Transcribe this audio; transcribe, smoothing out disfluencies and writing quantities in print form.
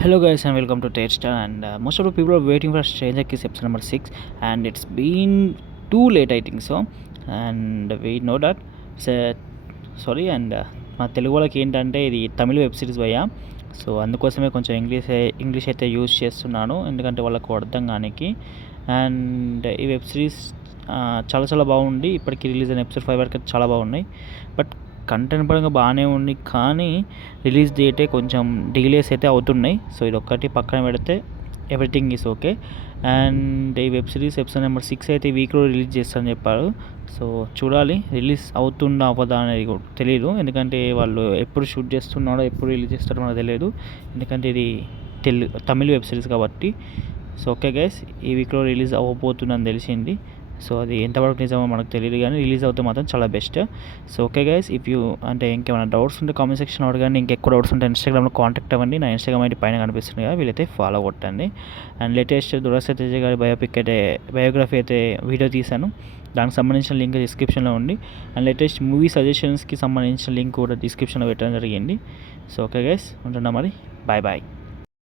Hello guys and welcome to Taste and most of the people are waiting for Stranger Kiss episode number 6 and it's been too late I think so and we know that it's a sorry and మా తెలుగు వాళ్ళకి ఏంటంటే ఇది తమిళ web series భయ్యా. So అందుకోసమే కొంచెం English అయితే use చేస్తున్నాను ఎందుకంటే వాళ్ళకు అర్థం కానికి. అండ్ ఈ వెబ్ సిరీస్ చాలా చాలా బాగుంది. ఇప్పటికి రిలీజ్ అయిన ఎపిసోడ్ 5 వరకు చాలా బాగున్నాయి. బట్ కంటెంట్ పరంగా బాగానే ఉంది కానీ రిలీజ్ డేటే కొంచెం డిలేస్ అయితే అవుతున్నాయి. సో ఇది ఒక్కటి పక్కన పెడితే ఎవ్రీథింగ్ ఈజ్ ఓకే. అండ్ ఈ వెబ్ సిరీస్ ఎపిసోడ్ నెంబర్ 6 అయితే వీక్లో రిలీజ్ చేస్తారని చెప్పారు. సో చూడాలి రిలీజ్ అవుతుందా అవ్వదా అనేది తెలియదు. ఎందుకంటే వాళ్ళు ఎప్పుడు షూట్ చేస్తున్నాడో ఎప్పుడు రిలీజ్ చేస్తారో మనకు తెలియదు. ఎందుకంటే ఇది తమిళ వెబ్ సిరీస్ కాబట్టి. సో ఓకే గైస్, ఈ వీక్లో రిలీజ్ అవ్వబోతుందని తెలిసింది. సో అది ఎంతవరకు నిజమో మనకు తెలియదు కానీ రిలీజ్ అవుతే మాత్రం చాలా best. So okay guys, if you అంటే ఇంకేమైనా డౌట్స్ ఉంటే కామెంట్ సెక్షన్ అడగండి. ఇంకెక్కువ డౌట్స్ ఉంటే ఇన్స్టాగ్రామ్లో కాంటాక్ట్ అవ్వండి. నా ఇన్స్టాగ్రామ్ అయితే పైన కనిపిస్తుంది కదా, వీళ్ళైతే ఫాలో కొట్టండి. అండ్ లేటెస్ట్ దురస్త తేజ గారి బయోగ్రఫీ అయితే వీడియో తీశాను. దానికి సంబంధించిన లింక్ డిస్క్రిప్షన్లో ఉంది. అండ్ లేటెస్ట్ మూవీ సజెషన్స్కి సంబంధించిన లింక్ కూడా డిస్క్రిప్షన్లో పెట్టడం జరిగింది. సో ఓకే గైస్, ఉంటున్నా మరి. Bye bye.